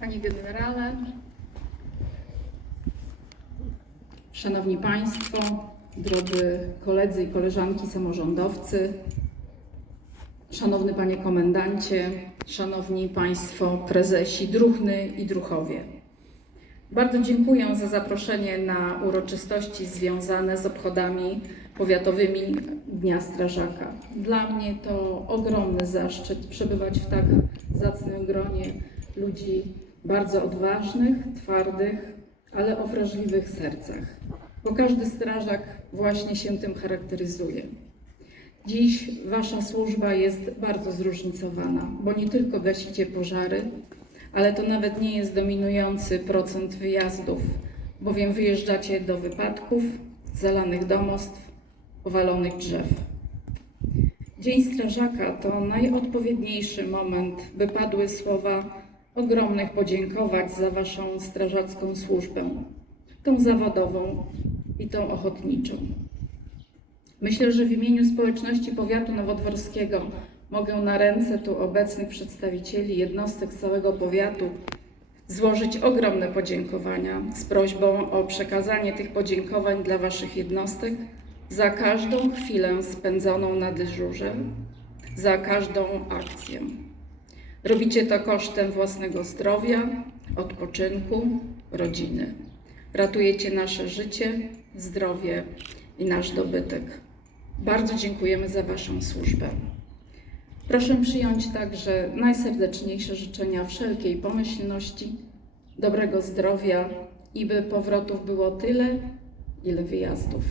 Panie Generale, Szanowni Państwo, drodzy koledzy i koleżanki samorządowcy, Szanowny Panie Komendancie, Szanowni Państwo Prezesi Druchny i Druchowie. Bardzo dziękuję za zaproszenie na uroczystości związane z obchodami powiatowymi Dnia Strażaka. Dla mnie to ogromny zaszczyt przebywać w tak zacnym gronie ludzi bardzo odważnych, twardych, ale o wrażliwych sercach, bo każdy strażak właśnie się tym charakteryzuje. Dziś Wasza służba jest bardzo zróżnicowana, bo nie tylko gasicie pożary, ale to nawet nie jest dominujący procent wyjazdów, bowiem wyjeżdżacie do wypadków, zalanych domostw, powalonych drzew. Dzień Strażaka to najodpowiedniejszy moment, by padły słowa ogromnych podziękować za Waszą strażacką służbę, tą zawodową i tą ochotniczą. Myślę, że w imieniu społeczności powiatu nowodworskiego mogę na ręce tu obecnych przedstawicieli jednostek z całego powiatu złożyć ogromne podziękowania z prośbą o przekazanie tych podziękowań dla Waszych jednostek za każdą chwilę spędzoną na dyżurze, za każdą akcję. Robicie to kosztem własnego zdrowia, odpoczynku, rodziny. Ratujecie nasze życie, zdrowie i nasz dobytek. Bardzo dziękujemy za Waszą służbę. Proszę przyjąć także najserdeczniejsze życzenia wszelkiej pomyślności, dobrego zdrowia i by powrotów było tyle, ile wyjazdów.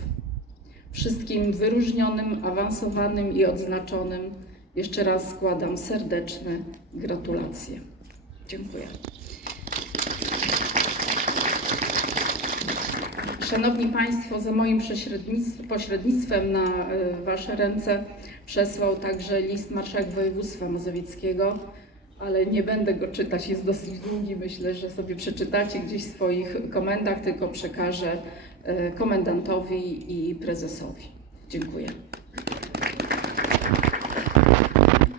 Wszystkim wyróżnionym, awansowanym i odznaczonym jeszcze raz składam serdeczne gratulacje. Dziękuję. Szanowni Państwo, za moim pośrednictwem na y, Wasze ręce przesłał także list marszałek województwa mazowieckiego, ale nie będę go czytać, jest dosyć długi. Myślę, że sobie przeczytacie gdzieś w swoich komendach, tylko przekażę y, komendantowi i prezesowi. Dziękuję.